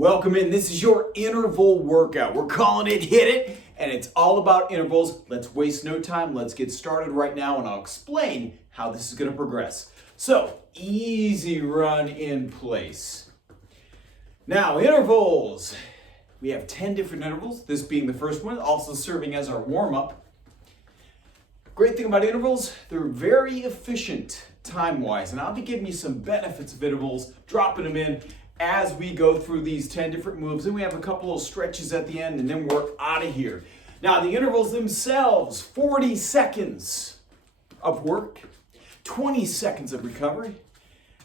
Welcome in. This is your interval workout. We're calling it HIIT It, and it's all about intervals. Let's waste no time. Let's get started right now, and I'll explain how this is going to progress. So, easy run in place. Now, intervals. We have 10 different intervals, this being the first one, also serving as our warm-up. Great thing about intervals, they're very efficient time-wise, and I'll be giving you some benefits of intervals, dropping them in as we go through these 10 different moves, and we have a couple of stretches at the end, and then we're out of here. Now, the intervals themselves, 40 seconds of work, 20 seconds of recovery,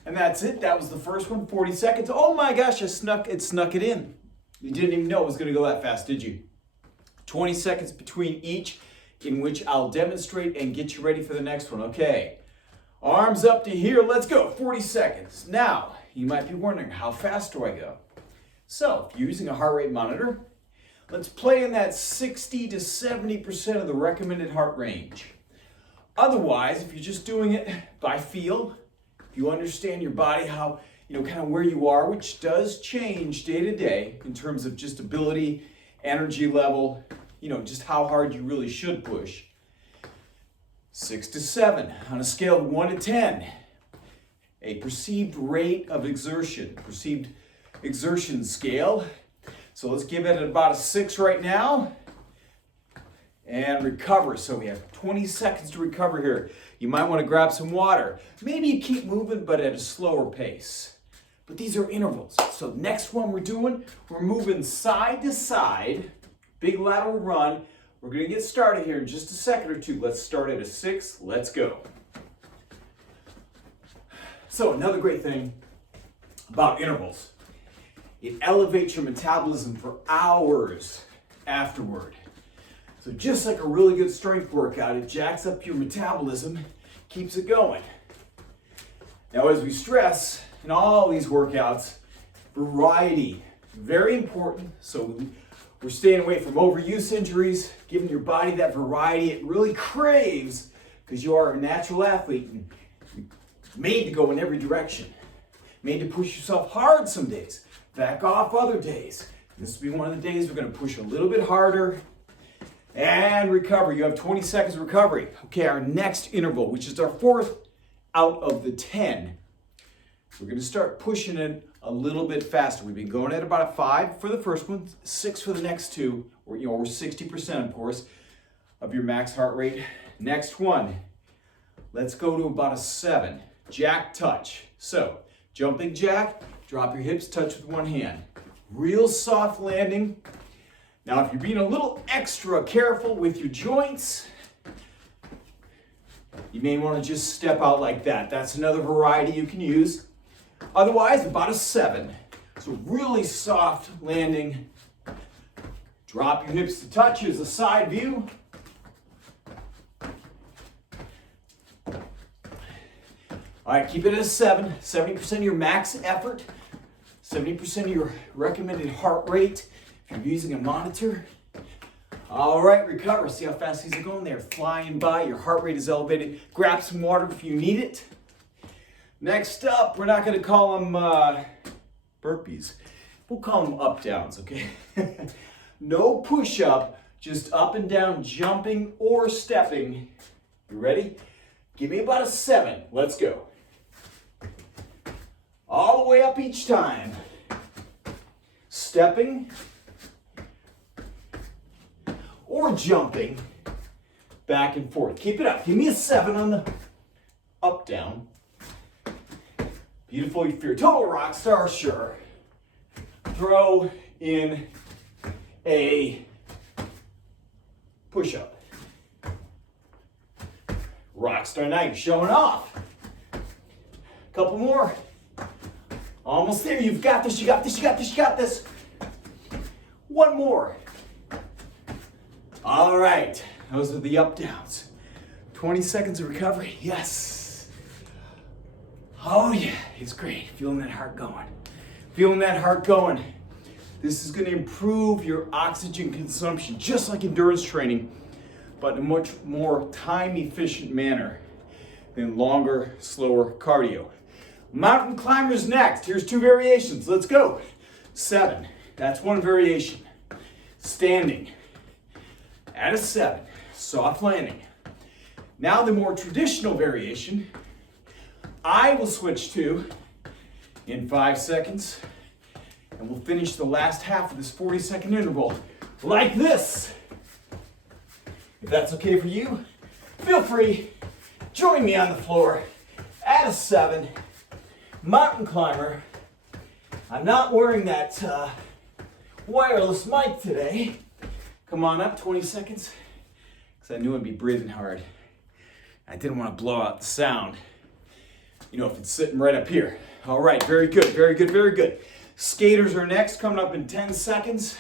and that's it. That was the first one, 40 seconds. Oh my gosh, it snuck it in. You didn't even know it was going to go that fast, did you? 20 seconds between each, in which I'll demonstrate and get you ready for the next one. Okay, arms up to here. Let's go, 40 seconds. Now, you might be wondering, how fast do I go? So, if you're using a heart rate monitor, let's play in that 60 to 70% of the recommended heart range. Otherwise, if you're just doing it by feel, if you understand your body, how, kind of where you are, which does change day to day in terms of just ability, energy level, just how hard you really should push. 6 to 7 on a scale of 1 to 10. A perceived rate of exertion, perceived exertion scale. So let's give it about a 6 right now. And recover. So we have 20 seconds to recover here. You might want to grab some water. Maybe you keep moving, but at a slower pace. But these are intervals. So next one we're moving side to side. Big lateral run. We're going to get started here in just a second or two. Let's start at a 6. Let's go. So another great thing about intervals, it elevates your metabolism for hours afterward. So just like a really good strength workout, it jacks up your metabolism, keeps it going. Now, as we stress in all these workouts, variety, very important. So we're staying away from overuse injuries, giving your body that variety it really craves, because you are a natural athlete and made to go in every direction. Made to push yourself hard some days, back off other days. This will be one of the days we're going to push a little bit harder and recover. You have 20 seconds of recovery. Okay, our next interval, which is our 4th out of the 10. We're going to start pushing it a little bit faster. We've been going at about a 5 for the first one, 6 for the next two, or we're 60%, of course, of your max heart rate. Next one, let's go to about a 7. Jack touch. So, jumping jack, drop your hips, touch with one hand. Real soft landing. Now, if you're being a little extra careful with your joints, you may want to just step out like that. That's another variety you can use. Otherwise, about a 7. So, really soft landing. Drop your hips to touch. Here's a side view. All right, keep it at a 7, 70% of your max effort, 70% of your recommended heart rate if you're using a monitor. All right, recover. See how fast these are going? They're flying by. Your heart rate is elevated. Grab some water if you need it. Next up, we're not going to call them burpees. We'll call them up-downs, okay? No push-up, just up and down, jumping or stepping. You ready? Give me about a 7. Let's go. All the way up each time. Stepping or jumping back and forth. Keep it up. Give me a 7 on the up down. Beautiful. If you're a total rock star, sure. Throw in a push-up. Rockstar night, showing off. Couple more. Almost there. You've got this. You got this. You got this. You got this. One more. All right. Those are the up downs. 20 seconds of recovery. Yes. Oh yeah. It's great. Feeling that heart going. Feeling that heart going. This is going to improve your oxygen consumption, just like endurance training, but in a much more time-efficient manner than longer, slower cardio. Mountain climbers next. Here's 2 variations. Let's go. 7. That's one variation. Standing at a 7. Soft landing. Now the more traditional variation, I will switch to in 5 seconds, and we'll finish the last half of this 40-second interval like this. If that's okay for you, feel free. Join me on the floor at a 7. Mountain climber. I'm not wearing that wireless mic today. Come on up, 20 seconds. Because I knew I'd be breathing hard. I didn't want to blow out the sound. You know, if it's sitting right up here. All right, very good, very good, very good. Skaters are next, coming up in 10 seconds.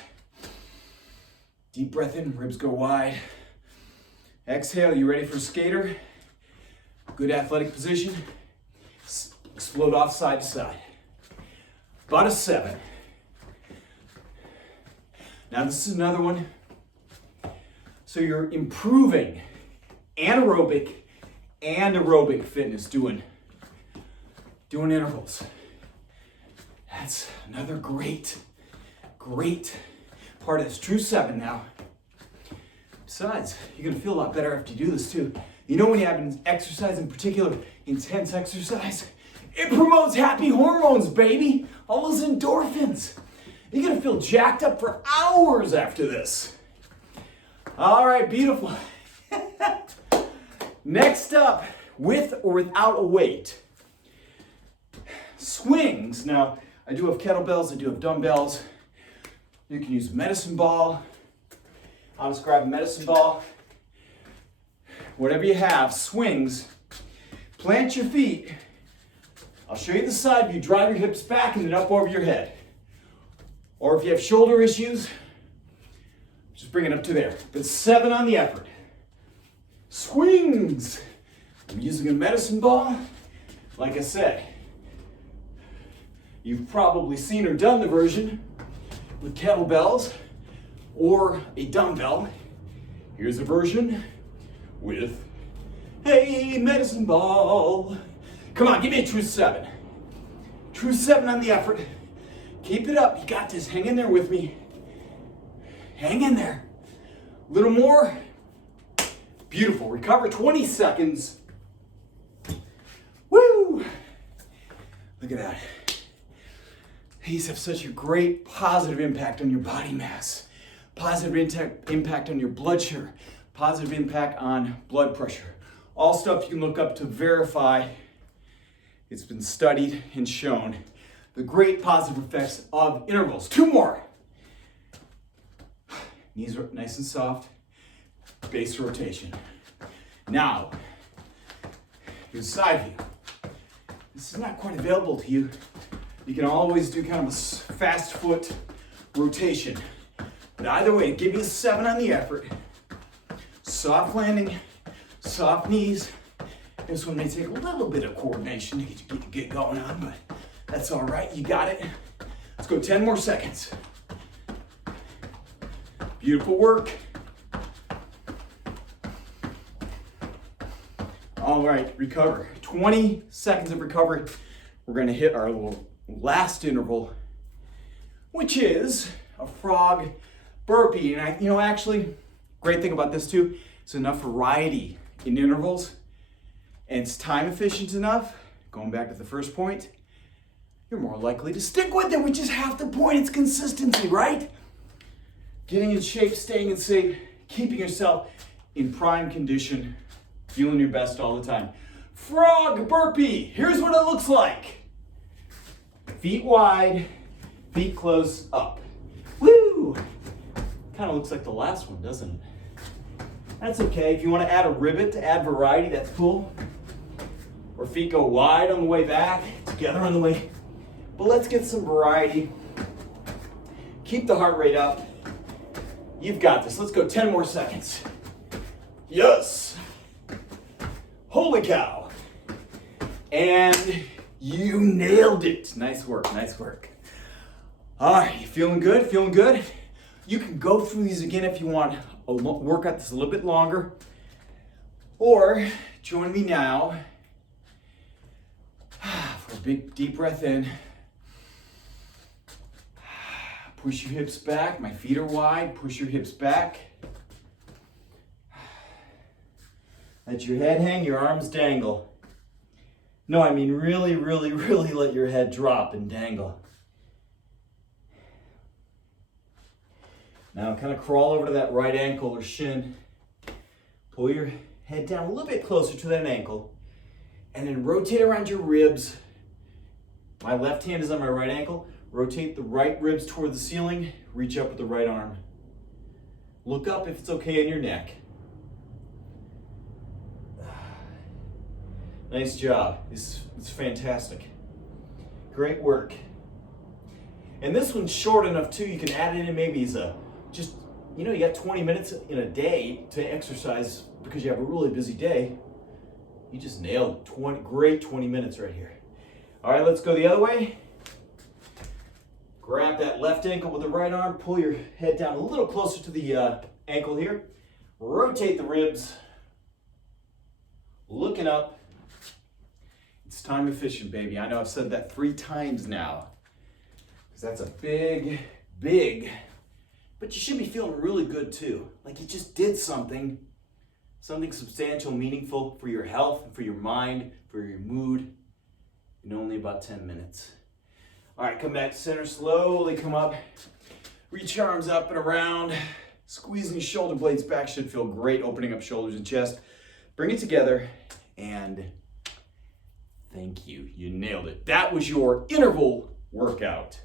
Deep breath in, ribs go wide. Exhale, you ready for a skater? Good athletic position. Explode off side to side. About a 7. Now this is another one. So you're improving anaerobic and aerobic fitness doing intervals. That's another great part of this. True 7 now. Besides, you're gonna feel a lot better after you do this too. You know when you have an exercise, in particular, intense exercise, it promotes happy hormones, baby. All those endorphins. You're gonna feel jacked up for hours after this. All right, beautiful. Next up, with or without a weight. Swings. Now, I do have kettlebells, I do have dumbbells. You can use a medicine ball. I'll just grab a medicine ball. Whatever you have, swings. Plant your feet. I'll show you the side view. Drive your hips back and then up over your head. Or if you have shoulder issues, just bring it up to there. But 7 on the effort. Swings. I'm using a medicine ball. Like I said, you've probably seen or done the version with kettlebells or a dumbbell. Here's a version with a medicine ball. Come on, give me a true 7. True 7 on the effort. Keep it up. You got this. Hang in there with me. Hang in there. A little more. Beautiful. Recover 20 seconds. Woo! Look at that. These have such a great positive impact on your body mass. Positive impact on your blood sugar. Positive impact on blood pressure. All stuff you can look up to verify. It's been studied and shown the great positive effects of intervals. 2 more. Knees are nice and soft. Base rotation. Now, here's side view. This is not quite available to you. You can always do kind of a fast foot rotation. But either way, give me a 7 on the effort. Soft landing, soft knees. This one may take a little bit of coordination to get going on, but that's all right. You got it. Let's go 10 more seconds. Beautiful work. All right, recover. 20 seconds of recovery. We're going to hit our little last interval, which is a frog burpee. And actually, great thing about this too, it's enough variety in intervals. And it's time efficient enough, going back to the first point, you're more likely to stick with it, which is half the point. It's consistency, right? Getting in shape, staying in shape, keeping yourself in prime condition, feeling your best all the time. Frog burpee, here's what it looks like. Feet wide, feet close up. Woo! Kind of looks like the last one, doesn't it? That's okay. If you want to add a ribbit to add variety, that's cool. Or feet go wide on the way back, together on the way. But let's get some variety. Keep the heart rate up. You've got this. Let's go 10 more seconds. Yes. Holy cow. And you nailed it. Nice work, nice work. All right, you feeling good? Feeling good? You can go through these again if you want a workout that's a little bit longer. Or join me now for a big deep breath in. Push your hips back. My feet are wide. Push your hips back. Let your head hang, your arms dangle. No, I mean really, really, really let your head drop and dangle. Now kind of crawl over to that right ankle or shin. Pull your head down a little bit closer to that ankle. And then rotate around your ribs. My left hand is on my right ankle. Rotate the right ribs toward the ceiling. Reach up with the right arm. Look up if it's okay in your neck. Nice job. It's fantastic. Great work. And this one's short enough too, you can add it in maybe as a, just, you got 20 minutes in a day to exercise because you have a really busy day. You just nailed great 20 minutes right here. All right, let's go the other way. Grab that left ankle with the right arm, pull your head down a little closer to the ankle here. Rotate the ribs. Looking up. It's time efficient, baby. I know I've said that 3 times now. Because that's a big, but you should be feeling really good too. Like you just did something substantial, meaningful for your health, for your mind, for your mood, in only about 10 minutes. All right, come back to center, slowly come up. Reach your arms up and around. Squeezing your shoulder blades back should feel great, opening up shoulders and chest. Bring it together and thank you. You nailed it. That was your interval workout.